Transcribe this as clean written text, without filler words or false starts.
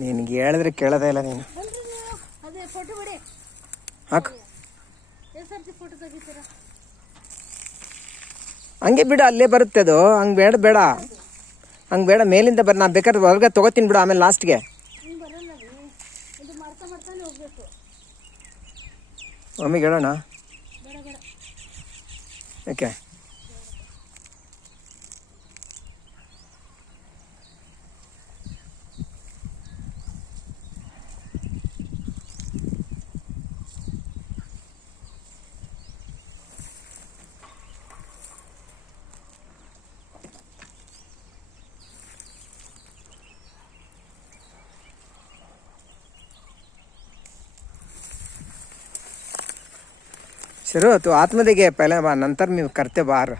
ನಿನಗೆ ಹೇಳಿದ್ರೆ ಕೇಳೋದೇ ಇಲ್ಲ ನೀನು. ಹಾಕು ಹಂಗೆ ಬಿಡು, ಅಲ್ಲೇ ಬರುತ್ತೆ ಅದು. ಹಂಗೆ ಬೇಡ ಬೇಡ, ಹಂಗೆ ಬೇಡ, ಮೇಲಿಂದ ಬರ್. ನಾನು ಬೇಕಾದ್ರೆ ಹೊರಗೆ ತೊಗೋತೀನಿ ಬಿಡು, ಆಮೇಲೆ ಲಾಸ್ಟ್ಗೆ. ಮಮ್ಮಿಗೆ ಹೇಳೋಣ. ಓಕೆ, चलो तो आत्मदेगे पहले नंतर मी करते बाहर.